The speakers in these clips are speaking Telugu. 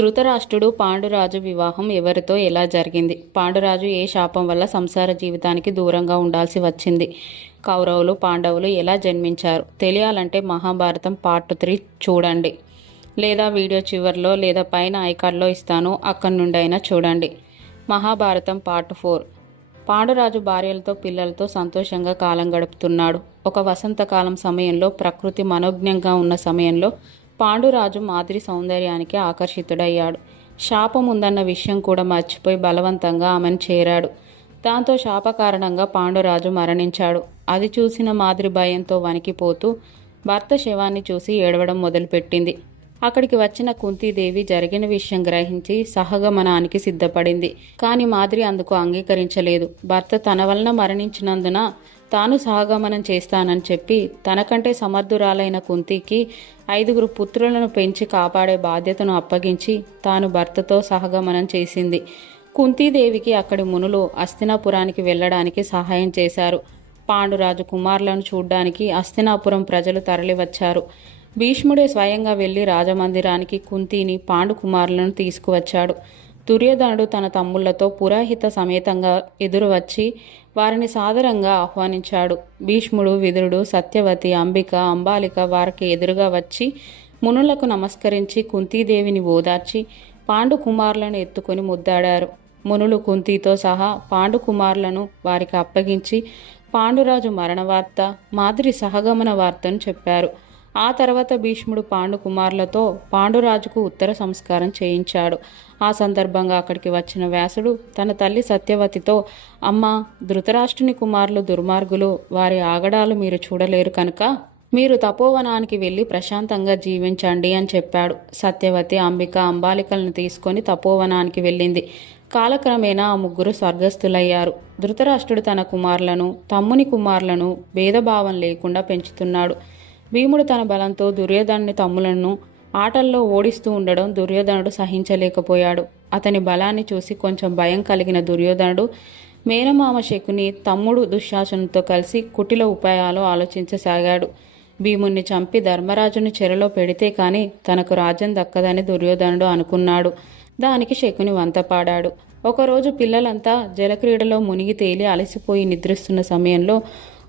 ధృతరాష్ట్రుడు పాండురాజు వివాహం ఎవరితో ఎలా జరిగింది? పాండురాజు ఏ శాపం వల్ల సంసార జీవితానికి దూరంగా ఉండాల్సి వచ్చింది? కౌరవులు పాండవులు ఎలా జన్మించారు? తెలియాలంటే మహాభారతం పార్ట్ 3 చూడండి, లేదా వీడియో చివరిలో లేదా పైన ఐకార్డ్లో ఇస్తాను, అక్కడి నుండి అయినా చూడండి. మహాభారతం పార్ట్ 4. పాండురాజు భార్యలతో పిల్లలతో సంతోషంగా కాలం గడుపుతున్నాడు. ఒక వసంతకాలం సమయంలో, ప్రకృతి మనోజ్ఞంగా ఉన్న సమయంలో పాండురాజు మాదిరి సౌందర్యానికి ఆకర్షితుడయ్యాడు. శాపం ఉందన్న విషయం కూడా మర్చిపోయి బలవంతంగా ఆమెను చేరాడు. దాంతో శాప కారణంగా పాండురాజు మరణించాడు. అది చూసిన మాదిరి భయంతో వణికిపోతూ భర్త శవాన్ని చూసి ఏడవడం మొదలుపెట్టింది. అక్కడికి వచ్చిన కుంతీదేవి జరిగిన విషయం గ్రహించి సహగమనానికి సిద్ధపడింది. కానీ మాదిరి అందుకు అంగీకరించలేదు. భర్త తన వలన మరణించినందున తాను సహగమనం చేస్తానని చెప్పి తనకంటే సమర్థురాలైన కుంతికి 5 పుత్రులను పెంచి కాపాడే బాధ్యతను అప్పగించి తాను భర్తతో సహగమనం చేసింది. కుంతీదేవికి అక్కడి మునులు హస్తినాపురానికి వెళ్ళడానికి సహాయం చేశారు. పాండురాజు కుమారులను చూడ్డానికి హస్తినాపురం ప్రజలు తరలివచ్చారు. భీష్ముడే స్వయంగా వెళ్లి రాజమందిరానికి కుంతిని పాండు కుమారులను తీసుకువచ్చాడు. దుర్యోధనుడు తన తమ్ముళ్లతో పురోహిత సమేతంగా ఎదురు వచ్చి వారిని సాదరంగా ఆహ్వానించాడు. భీష్ముడు, విదురుడు, సత్యవతి, అంబిక, అంబాలిక వారికి ఎదురుగా వచ్చి మునులకు నమస్కరించి కుంతీదేవిని ఓదార్చి పాండు కుమారులను ఎత్తుకొని ముద్దాడారు. మునులు కుంతితో సహా పాండు కుమారులను వారికి అప్పగించి పాండురాజు మరణ వార్త, మాదిరి సహగమన వార్తను చెప్పారు. ఆ తర్వాత భీష్ముడు పాండు కుమారులతో పాండురాజుకు ఉత్తర సంస్కారం చేయించాడు. ఆ సందర్భంగా అక్కడికి వచ్చిన వ్యాసుడు తన తల్లి సత్యవతితో, అమ్మా, ధృతరాష్ట్రుని కుమారులు దుర్మార్గులు, వారి ఆగడాలు మీరు చూడలేరు కనుక మీరు తపోవనానికి వెళ్ళి ప్రశాంతంగా జీవించండి అని చెప్పాడు. సత్యవతి, అంబిక, అంబాలికలను తీసుకొని తపోవనానికి వెళ్ళింది. కాలక్రమేణా ఆ ముగ్గురు స్వర్గస్థులయ్యారు. ధృతరాష్ట్రుడు తన కుమారులను, తమ్ముని కుమారులను భేదభావం లేకుండా పెంచుతున్నాడు. భీముడు తన బలంతో దుర్యోధనుని తమ్ములను ఆటల్లో ఓడిస్తూ ఉండడం దుర్యోధనుడు సహించలేకపోయాడు. అతని బలాన్ని చూసి కొంచెం భయం కలిగిన దుర్యోధనుడు మేనమామ శకుని, తమ్ముడు దుశ్శాసనుతో కలిసి కుటిల ఉపాయాలు ఆలోచించసాగాడు. భీముణ్ణి చంపి ధర్మరాజుని చెరలో పెడితే కానీ తనకు రాజ్యం దక్కదని దుర్యోధనుడు అనుకున్నాడు. దానికి శకుని వంతపాడాడు. ఒకరోజు పిల్లలంతా జలక్రీడలో మునిగి తేలి అలసిపోయి నిద్రిస్తున్న సమయంలో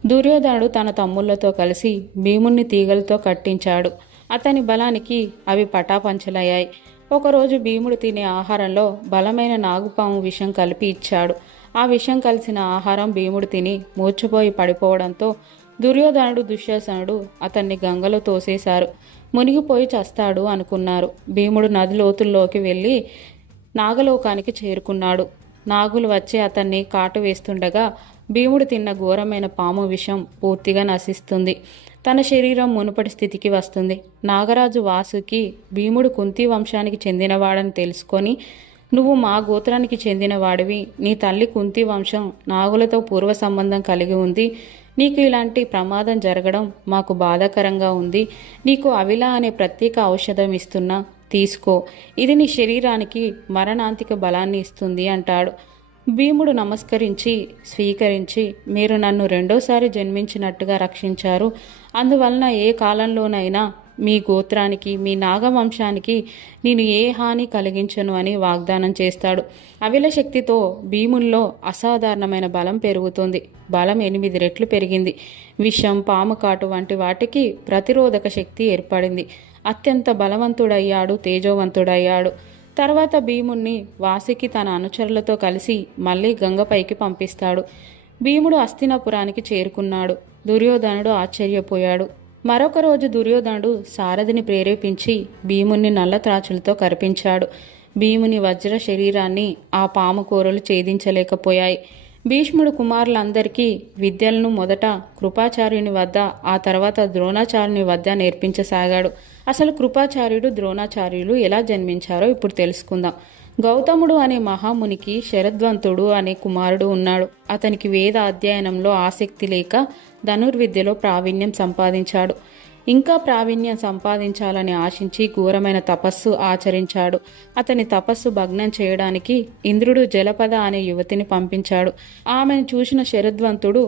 దుర్యోధనుడు తన తమ్ముళ్లతో కలిసి భీముణ్ణి తీగలతో కట్టించాడు. అతని బలానికి అవి పటాపంచలయ్యాయి. ఒకరోజు భీముడు తినే ఆహారంలో బలమైన నాగుపాము విషం కలిపి ఇచ్చాడు. ఆ విషం కలిసిన ఆహారం భీముడు తిని మూర్ఛపోయి పడిపోవడంతో దుర్యోధనుడు, దుశ్శాసనుడు అతన్ని గంగలో తోసేశారు. మునిగిపోయి చస్తాడు అనుకున్నారు. భీముడు నది లోతుల్లోకి వెళ్ళి నాగలోకానికి చేరుకున్నాడు. నాగులు వచ్చి అతన్ని కాటు వేస్తుండగా భీముడు తిన్న ఘోరమైన పాము విషం పూర్తిగా నశిస్తుంది. తన శరీరం మునుపటి స్థితికి వస్తుంది. నాగరాజు వాసుకి భీముడు కుంతి వంశానికి చెందినవాడని తెలుసుకొని, నువ్వు మా గోత్రానికి చెందినవాడివి, నీ తల్లి కుంతి వంశం నాగులతో పూర్వ సంబంధం కలిగి ఉంది, నీకు ఇలాంటి ప్రమాదం జరగడం మాకు బాధాకరంగా ఉంది, నీకు అవిలా అనే ప్రత్యేక ఔషధం ఇస్తున్నా, తీసుకో, ఇది నీ శరీరానికి మరణాంతిక బలాన్ని ఇస్తుంది అంటాడు. భీముడు నమస్కరించి స్వీకరించి, మీరు నన్ను రెండోసారి జన్మించినట్టుగా రక్షించారు, అందువలన ఏ కాలంలోనైనా మీ గోత్రానికి, మీ నాగవంశానికి నేను ఏ హాని కలిగించను అని వాగ్దానం చేస్తాడు. అవిల శక్తితో భీముల్లో అసాధారణమైన బలం పెరుగుతుంది. బలం 8 రెట్లు పెరిగింది. విషం, పాము కాటు వంటి వాటికి ప్రతిరోధక శక్తి ఏర్పడింది. అత్యంత బలవంతుడయ్యాడు, తేజోవంతుడయ్యాడు. తర్వాత భీముణ్ణి వాసికి తన అనుచరులతో కలిసి మళ్ళీ గంగపైకి పంపిస్తాడు. భీముడు హస్తినాపురానికి చేరుకున్నాడు. దుర్యోధనుడు ఆశ్చర్యపోయాడు. మరొక రోజు దుర్యోధనుడు సారథిని ప్రేరేపించి భీముణ్ణి నల్ల త్రాచులతో కరిపించాడు. భీముని వజ్ర శరీరాన్ని ఆ పాము కూరలు ఛేదించలేకపోయాయి. భీష్ముడు కుమారులందరికీ విద్యలను మొదట కృపాచార్యుని వద్ద, ఆ తర్వాత ద్రోణాచార్యుని వద్ద నేర్పించసాగాడు. అసలు కృపాచార్యుడు, ద్రోణాచార్యులు ఎలా జన్మించారో ఇప్పుడు తెలుసుకుందాం. గౌతముడు అనే మహామునికి శరద్వంతుడు అనే కుమారుడు ఉన్నాడు. అతనికి వేద అధ్యయనంలో ఆసక్తి లేక ధనుర్విద్యలో ప్రావీణ్యం సంపాదించాడు. ఇంకా ప్రావీణ్యం సంపాదించాలని ఆశించి ఘోరమైన తపస్సు ఆచరించాడు. అతని తపస్సు భగ్నం చేయడానికి ఇంద్రుడు జలపద అనే యువతిని పంపించాడు. ఆమెను చూసిన శరద్వంతుడు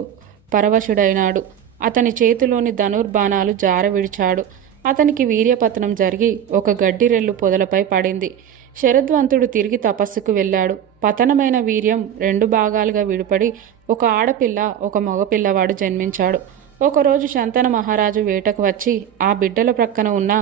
పరవశుడైనాడు. అతని చేతిలోని ధనుర్బాణాలు జారవిడిచాడు. అతనికి వీర్యపతనం జరిగి ఒక గడ్డిరెల్లు పొదలపై పడింది. శరద్వంతుడు తిరిగి తపస్సుకు వెళ్ళాడు. పతనమైన వీర్యం 2 భాగాలుగా విడిపడి ఒక ఆడపిల్ల ఒక మగపిల్లవాడు జన్మించాడు. ఒకరోజు శంతన మహారాజు వేటకు వచ్చి ఆ బిడ్డల ప్రక్కన ఉన్న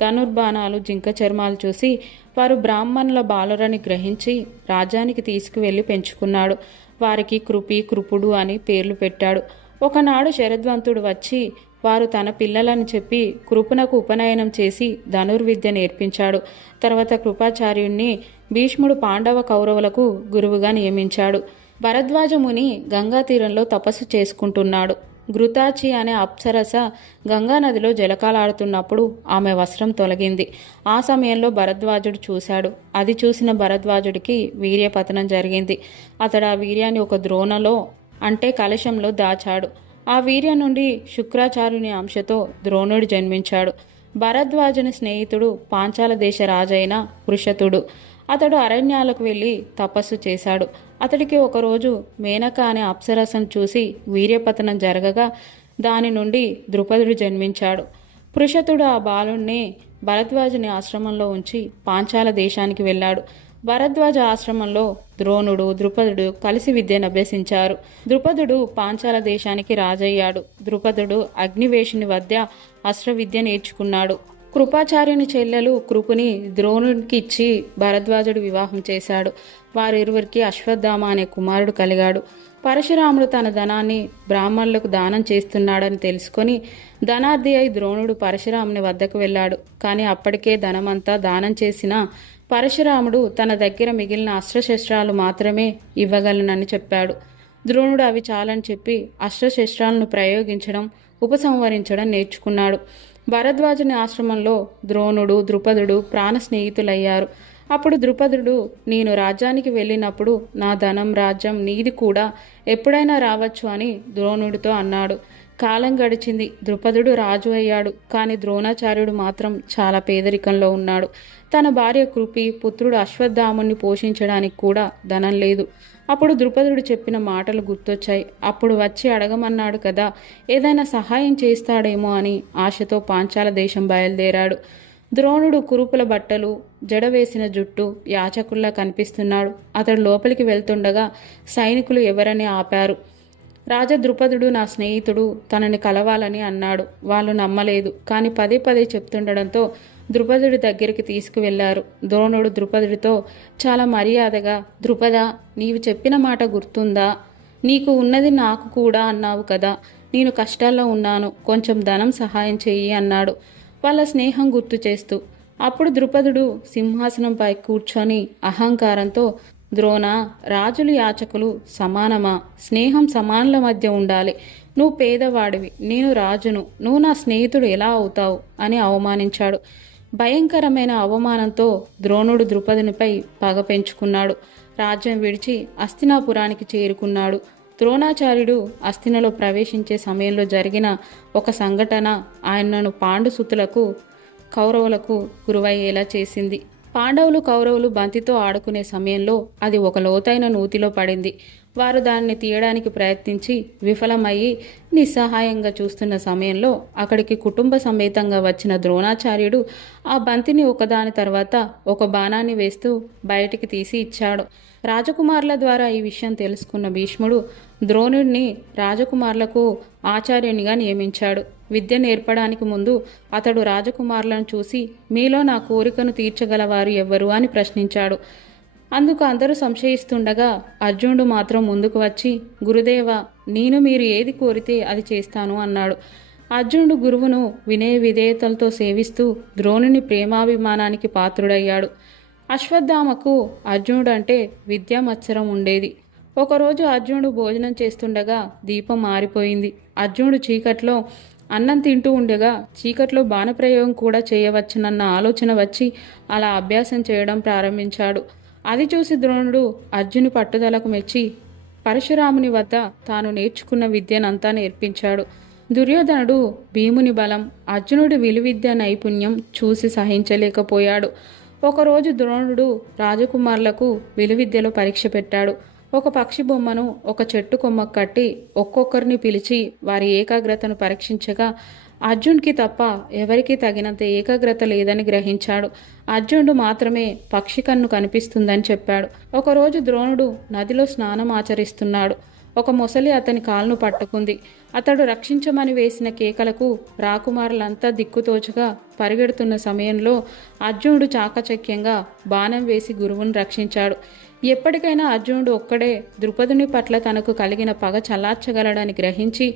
ధనుర్బాణాలు జింక చర్మాలు చూసి వారు బ్రాహ్మణుల బాలురని గ్రహించి రాజ్యానికి తీసుకువెళ్ళి పెంచుకున్నాడు. వారికి కృపి కృపుడు అని పేర్లు పెట్టాడు. ఒకనాడు శరద్వంతుడు వచ్చి వారు తన పిల్లలని చెప్పి కృపునకు ఉపనయనం చేసి ధనుర్విద్య నేర్పించాడు. తర్వాత కృపాచార్యుణ్ణి భీష్ముడు పాండవ కౌరవులకు గురువుగా నియమించాడు. భరద్వాజ ముని గంగా తీరంలో తపస్సు చేసుకుంటున్నాడు. ఘృతాచి అనే అప్సరస గంగానదిలో జలకాలాడుతున్నప్పుడు ఆమె వస్త్రం తొలగింది. ఆ సమయంలో భరద్వాజుడు చూశాడు. అది చూసిన భరద్వాజుడికి వీర్యపతనం జరిగింది. అతడు ఆ వీర్యాన్ని ఒక ద్రోణలో అంటే కలశంలో దాచాడు. ఆ వీర్యం నుండి శుక్రాచార్యుని అంశతో ద్రోణుడు జన్మించాడు. భరద్వాజుని స్నేహితుడు పాంచాల దేశ రాజైన పృషతుడు. అతడు అరణ్యాలకు వెళ్ళి తపస్సు చేశాడు. అతడికి ఒకరోజు మేనక అనే అప్సరసను చూసి వీర్యపతనం జరగగా దాని నుండి ద్రుపదుడు జన్మించాడు. పృషతుడు ఆ బాలుణ్ణి భరద్వాజుని ఆశ్రమంలో ఉంచి పాంచాల దేశానికి వెళ్ళాడు. భరద్వాజ ఆశ్రమంలో ద్రోణుడు ద్రుపదుడు కలిసి విద్యను అభ్యసించారు. ద్రుపదుడు పాంచాల దేశానికి రాజయ్యాడు. ద్రుపదుడు అగ్నివేశుని వద్ద అస్త్ర విద్య నేర్చుకున్నాడు. కృపాచార్యుని చెల్లెలు కృపుని ద్రోణుడికి ఇచ్చి భరద్వాజుడు వివాహం చేశాడు. వారిరువురికి అశ్వత్థామ అనే కుమారుడు కలిగాడు. పరశురాముడు తన ధనాన్ని బ్రాహ్మణులకు దానం చేస్తున్నాడని తెలుసుకొని ధనార్థి అయి ద్రోణుడు పరశురాముని వద్దకు వెళ్ళాడు. కానీ అప్పటికే ధనమంతా దానం చేసిన పరశురాముడు తన దగ్గర మిగిలిన అస్త్రశస్త్రాలు మాత్రమే ఇవ్వగలనని చెప్పాడు. ద్రోణుడు అవి చాలని చెప్పి అస్త్రశస్త్రాలను ప్రయోగించడం ఉపసంహరించడం నేర్చుకున్నాడు. భరద్వాజుని ఆశ్రమంలో ద్రోణుడు ద్రుపదుడు ప్రాణ స్నేహితులయ్యారు. అప్పుడు ద్రుపదుడు నేను రాజ్యానికి వెళ్ళినప్పుడు నా ధనం రాజ్యం నీది కూడా ఎప్పుడైనా రావచ్చు అని ద్రోణుడితో అన్నాడు. కాలం గడిచింది. ద్రుపదుడు రాజు అయ్యాడు. కానీ ద్రోణాచార్యుడు మాత్రం చాలా పేదరికంలో ఉన్నాడు. తన భార్య కృపి పుత్రుడు అశ్వత్థాముని పోషించడానికి కూడా ధనం లేదు. అప్పుడు ద్రుపదుడు చెప్పిన మాటలు గుర్తొచ్చాయి. అప్పుడు వచ్చి అడగమన్నాడు కదా, ఏదైనా సహాయం చేస్తాడేమో అని ఆశతో పాంచాల దేశం బయలుదేరాడు. ద్రోణుడు కురుపుల బట్టలు జడవేసిన జుట్టు యాచకుల్లా కనిపిస్తున్నాడు. అతడు లోపలికి వెళ్తుండగా సైనికులు ఎవరని ఆపారు. రాజద్రుపదుడు నా స్నేహితుడు తనని కలవాలని అన్నాడు. వాళ్ళు నమ్మలేదు. కానీ పదే పదే చెప్తుండడంతో ద్రుపదుడి దగ్గరికి తీసుకువెళ్లారు. ద్రోణుడు ద్రుపదుడితో చాలా మర్యాదగా, ద్రుపద, నీవు చెప్పిన మాట గుర్తుందా? నీకు ఉన్నది నాకు కూడా అన్నావు కదా, నేను కష్టాల్లో ఉన్నాను, కొంచెం ధనం సహాయం చెయ్యి అన్నాడు వాళ్ళ స్నేహం గుర్తు చేస్తూ. అప్పుడు ద్రుపదుడు సింహాసనంపై కూర్చొని అహంకారంతో, ద్రోణ, రాజులు యాచకులు సమానమా? స్నేహం సమానుల మధ్య ఉండాలి. నువ్వు పేదవాడివి, నేను రాజును, నువ్వు నా స్నేహితుడు ఎలా అవుతావు అని అవమానించాడు. భయంకరమైన అవమానంతో ద్రోణుడు ద్రుపదునిపై పగ పెంచుకున్నాడు. రాజ్యం విడిచి హస్తినాపురానికి చేరుకున్నాడు. ద్రోణాచార్యుడు హస్తినలో ప్రవేశించే సమయంలో జరిగిన ఒక సంఘటన ఆయనను పాండుసుతులకు కౌరవులకు గురువయ్యేలా చేసింది. పాండవులు కౌరవులు బంతితో ఆడుకునే సమయంలో అది ఒక లోతైన నూతిలో పడింది. వారు దానిని తీయడానికి ప్రయత్నించి విఫలమయ్యి నిస్సహాయంగా చూస్తున్న సమయంలో అక్కడికి కుటుంబ సమేతంగా వచ్చిన ద్రోణాచార్యుడు ఆ బంతిని ఒకదాని తర్వాత ఒక బాణాన్ని వేస్తూ బయటికి తీసి ఇచ్చాడు. రాజకుమారుల ద్వారా ఈ విషయం తెలుసుకున్న భీష్ముడు ద్రోణుడిని రాజకుమారులకు ఆచార్యునిగా నియమించాడు. విద్య నేర్పడానికి ముందు అతడు రాజకుమారులను చూసి మీలో నా కోరికను తీర్చగలవారు ఎవ్వరు అని ప్రశ్నించాడు. అందుకు అందరూ సంశయిస్తుండగా అర్జునుడు మాత్రం ముందుకు వచ్చి గురుదేవ, నేను మీరు ఏది కోరితే అది చేస్తాను అన్నాడు. అర్జునుడు గురువును వినయ విధేయతలతో సేవిస్తూ ద్రోణుని ప్రేమాభిమానానికి పాత్రుడయ్యాడు. అశ్వత్థామకు అర్జునుడు అంటే విద్యా మత్సరం ఉండేది. ఒకరోజు అర్జునుడు భోజనం చేస్తుండగా దీపం మారిపోయింది. అర్జునుడు చీకట్లో అన్నం తింటూ ఉండగా చీకట్లో బాణప్రయోగం కూడా చేయవచ్చునన్న ఆలోచన వచ్చి అలా అభ్యాసం చేయడం ప్రారంభించాడు. అది చూసి ద్రోణుడు అర్జును పట్టుదలకు మెచ్చి పరశురాముని వద్ద తాను నేర్చుకున్న విద్యనంతా నేర్పించాడు. దుర్యోధనుడు భీముని బలం, అర్జునుడి విలువిద్య నైపుణ్యం చూసి సహించలేకపోయాడు. ఒకరోజు ద్రోణుడు రాజకుమారులకు విలువిద్యలో పరీక్ష పెట్టాడు. ఒక పక్షి బొమ్మను ఒక చెట్టు కొమ్మకు కట్టి ఒక్కొక్కరిని పిలిచి వారి ఏకాగ్రతను పరీక్షించగా అర్జున్కి తప్ప ఎవరికీ తగినంత ఏకాగ్రత లేదని గ్రహించాడు. అర్జునుడు మాత్రమే పక్షి కన్ను కనిపిస్తుందని చెప్పాడు. ఒకరోజు ద్రోణుడు నదిలో స్నానం ఆచరిస్తున్నాడు. ఒక మొసలి అతని కాలును పట్టుకుంది. అతడు రక్షించమని వేసిన కేకలకు రాకుమారులంతా దిక్కుతోచగా పరిగెడుతున్న సమయంలో అర్జునుడు చాకచక్యంగా బాణం వేసి గురువును రక్షించాడు. ఎప్పటికైనా అర్జునుడు ఒక్కడే ద్రుపదుని పట్ల తనకు కలిగిన పగ చల్లార్చగలడని గ్రహించి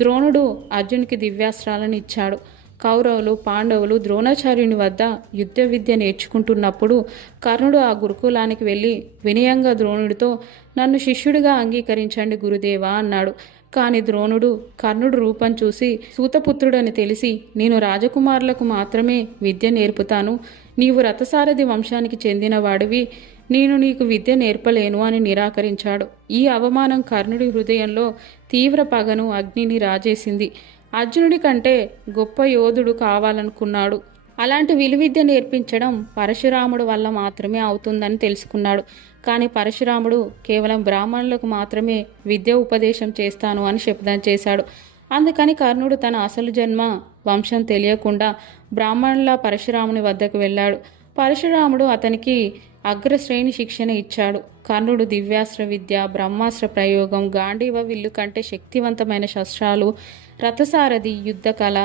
ద్రోణుడు అర్జునికి దివ్యాస్త్రాలను ఇచ్చాడు. కౌరవులు పాండవులు ద్రోణాచార్యుని వద్ద యుద్ధ విద్య నేర్చుకుంటున్నప్పుడు కర్ణుడు ఆ గురుకులానికి వెళ్ళి వినయంగా ద్రోణుడితో నన్ను శిష్యుడిగా అంగీకరించండి గురుదేవా అన్నాడు. కాని ద్రోణుడు కర్ణుడు రూపం చూసి సూతపుత్రుడని తెలిసి నేను రాజకుమారులకు మాత్రమే విద్య నేర్పుతాను, నీవు రథసారథి వంశానికి చెందిన వాడివి, నేను నీకు విద్య నేర్పలేను అని నిరాకరించాడు. ఈ అవమానం కర్ణుడి హృదయంలో తీవ్ర పగను అగ్నిని రాజేసింది. అర్జునుడి కంటే గొప్ప యోధుడు కావాలనుకున్నాడు. అలాంటి విలువిద్య నేర్పించడం పరశురాముడు వల్ల మాత్రమే అవుతుందని తెలుసుకున్నాడు. కానీ పరశురాముడు కేవలం బ్రాహ్మణులకు మాత్రమే విద్య ఉపదేశం చేస్తాను అని శపథం చేశాడు. అందుకని కర్ణుడు తన అసలు జన్మ వంశం తెలియకుండా బ్రాహ్మణుల పరశురాముని వద్దకు వెళ్ళాడు. పరశురాముడు అతనికి అగ్రశ్రేణి శిక్షణ ఇచ్చాడు. కర్ణుడు దివ్యాస్త్ర విద్య, బ్రహ్మాస్త్ర ప్రయోగం, గాంధీవ విల్లు కంటే శక్తివంతమైన శస్త్రాలు, రథసారథి, యుద్ధకళ,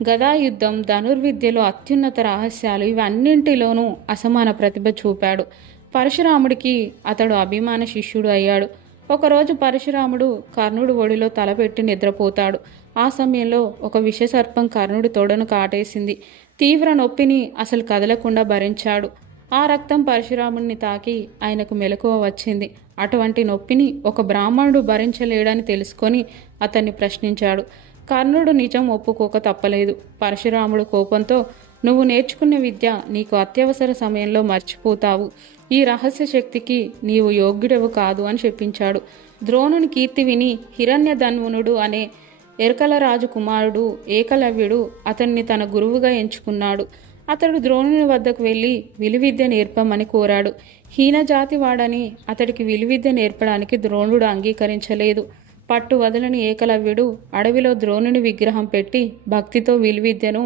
గదాయుద్ధం, ధనుర్విద్యలో అత్యున్నత రహస్యాలు ఇవన్నింటిలోనూ అసమాన ప్రతిభ చూపాడు. పరశురాముడికి అతడు అభిమాన శిష్యుడు అయ్యాడు. ఒకరోజు పరశురాముడు కర్ణుడు ఒడిలో తలపెట్టి నిద్రపోతాడు. ఆ సమయంలో ఒక విషసర్పం కర్ణుడి తొడను కాటేసింది. తీవ్ర నొప్పిని అసలు కదలకుండా భరించాడు. ఆ రక్తం పరశురాముడిని తాకి ఆయనకు మెలకువ వచ్చింది. అటువంటి నొప్పిని ఒక బ్రాహ్మణుడు భరించలేడని తెలుసుకొని అతన్ని ప్రశ్నించాడు. కర్ణుడు నిజం ఒప్పుకోక తప్పలేదు. పరశురాముడు కోపంతో నువ్వు నేర్చుకున్న విద్య నీకు అత్యవసర సమయంలో మర్చిపోతావు, ఈ రహస్య శక్తికి నీవు యోగ్యుడవు కాదు అని చెప్పించాడు. ద్రోణుని కీర్తి విని హిరణ్యధన్వునుడు అనే ఎరకల రాజు కుమారుడు ఏకలవ్యుడు అతన్ని తన గురువుగా ఎంచుకున్నాడు. అతడు ద్రోణుని వద్దకు వెళ్ళి విలువిద్య నేర్పమని కోరాడు. హీనజాతి వాడని అతడికి విలువిద్య నేర్పడానికి ద్రోణుడు అంగీకరించలేదు. పట్టు వదలని ఏకలవ్యుడు అడవిలో ద్రోణుని విగ్రహం పెట్టి భక్తితో విలువిద్యను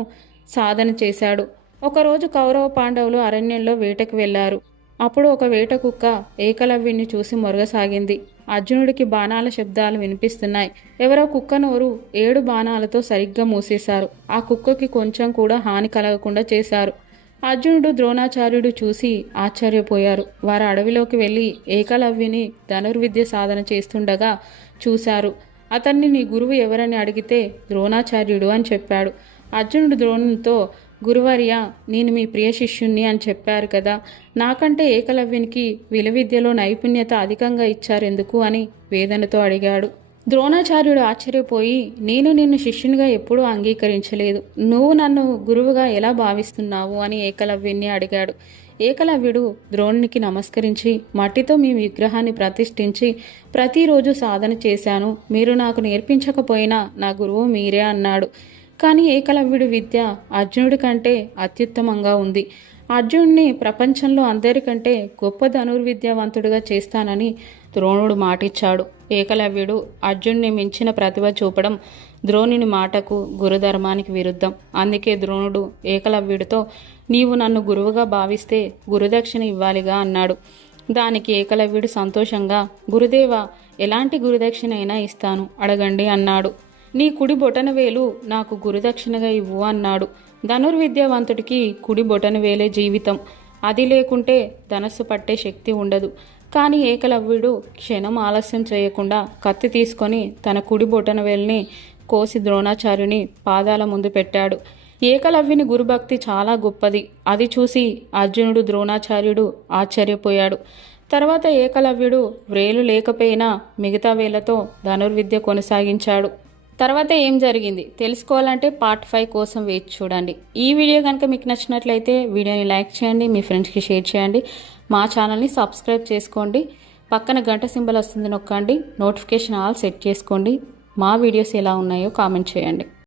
సాధన చేశాడు. ఒకరోజు కౌరవ పాండవులు అరణ్యంలో వేటకు వెళ్లారు. అప్పుడు ఒక వేట కుక్క ఏకలవ్యుని చూసి మొరగసాగింది. అర్జునుడికి బాణాల శబ్దాలు వినిపిస్తున్నాయి. ఎవరో కుక్క నోరు 7 బాణాలతో సరిగ్గా మూసేశారు. ఆ కుక్కకి కొంచెం కూడా హాని కలగకుండా చేశారు. అర్జునుడు ద్రోణాచార్యుడు చూసి ఆశ్చర్యపోయారు. వారు అడవిలోకి వెళ్ళి ఏకలవ్యుని ధనుర్విద్య సాధన చేస్తుండగా చూశారు. అతన్ని నీ గురువు ఎవరని అడిగితే ద్రోణాచార్యుడు అని చెప్పాడు. అర్జునుడు ద్రోణునితో గురువర్య, నేను మీ ప్రియ శిష్యుణ్ణి అని చెప్పారు కదా, నాకంటే ఏకలవ్యునికి విలువిద్యలో నైపుణ్యత అధికంగా ఇచ్చారెందుకు అని వేదనతో అడిగాడు. ద్రోణాచార్యుడు ఆశ్చర్యపోయి నేను నిన్ను శిష్యునిగా ఎప్పుడూ అంగీకరించలేదు, నువ్వు నన్ను గురువుగా ఎలా భావిస్తున్నావు అని ఏకలవ్యుణ్ణి అడిగాడు. ఏకలవ్యుడు ద్రోణునికి నమస్కరించి మట్టితో మీ విగ్రహాన్ని ప్రతిష్ఠించి ప్రతిరోజు సాధన చేశాను, మీరు నాకు నేర్పించకపోయినా నా గురువు మీరే అన్నాడు. కానీ ఏకలవ్యుడి విద్య అర్జునుడి కంటే అత్యుత్తమంగా ఉంది. అర్జునుడిని ప్రపంచంలో అందరికంటే గొప్ప ధనుర్విద్యావంతుడిగా చేస్తానని ద్రోణుడు మాటిచ్చాడు. ఏకలవ్యుడు అర్జునుడిని మించిన ప్రతిభ చూపడం ద్రోణుని మాటకు గురుధర్మానికి విరుద్ధం. అందుకే ద్రోణుడు ఏకలవ్యుడితో నీవు నన్ను గురువుగా భావిస్తే గురుదక్షిణ ఇవ్వాలిగా అన్నాడు. దానికి ఏకలవ్యుడు సంతోషంగా గురుదేవా, ఎలాంటి గురుదక్షిణ అయినా ఇస్తాను, అడగండి అన్నాడు. నీ కుడి బొటనవేలు నాకు గురుదక్షిణగా ఇవ్వు అన్నాడు. ధనుర్విద్యావంతుడికి కుడి బొటనవేలే జీవితం. అది లేకుంటే ధనస్సు పట్టే శక్తి ఉండదు. కానీ ఏకలవ్యుడు క్షణం ఆలస్యం చేయకుండా కత్తి తీసుకొని తన కుడి బొటనవేలుని కోసి ద్రోణాచార్యుని పాదాల ముందు పెట్టాడు. ఏకలవ్యుని గురుభక్తి చాలా గొప్పది. అది చూసి అర్జునుడు ద్రోణాచార్యుడు ఆశ్చర్యపోయాడు. తర్వాత ఏకలవ్యుడు వ్రేలు లేకపోయినా మిగతా వేళ్లతో ధనుర్విద్య కొనసాగించాడు. తర్వాత ఏం జరిగింది తెలుసుకోవాలంటే పార్ట్ 5 కోసం వేచి చూడండి. ఈ వీడియో కనుక మీకు నచ్చినట్లయితే వీడియోని లైక్ చేయండి, మీ ఫ్రెండ్స్కి షేర్ చేయండి, మా ఛానల్ని సబ్స్క్రైబ్ చేసుకోండి, పక్కన గంట సింబల్ వస్తుంది నొక్కండి, నోటిఫికేషన్ ఆల్ సెట్ చేసుకోండి. మా వీడియోస్ ఎలా ఉన్నాయో కామెంట్ చేయండి.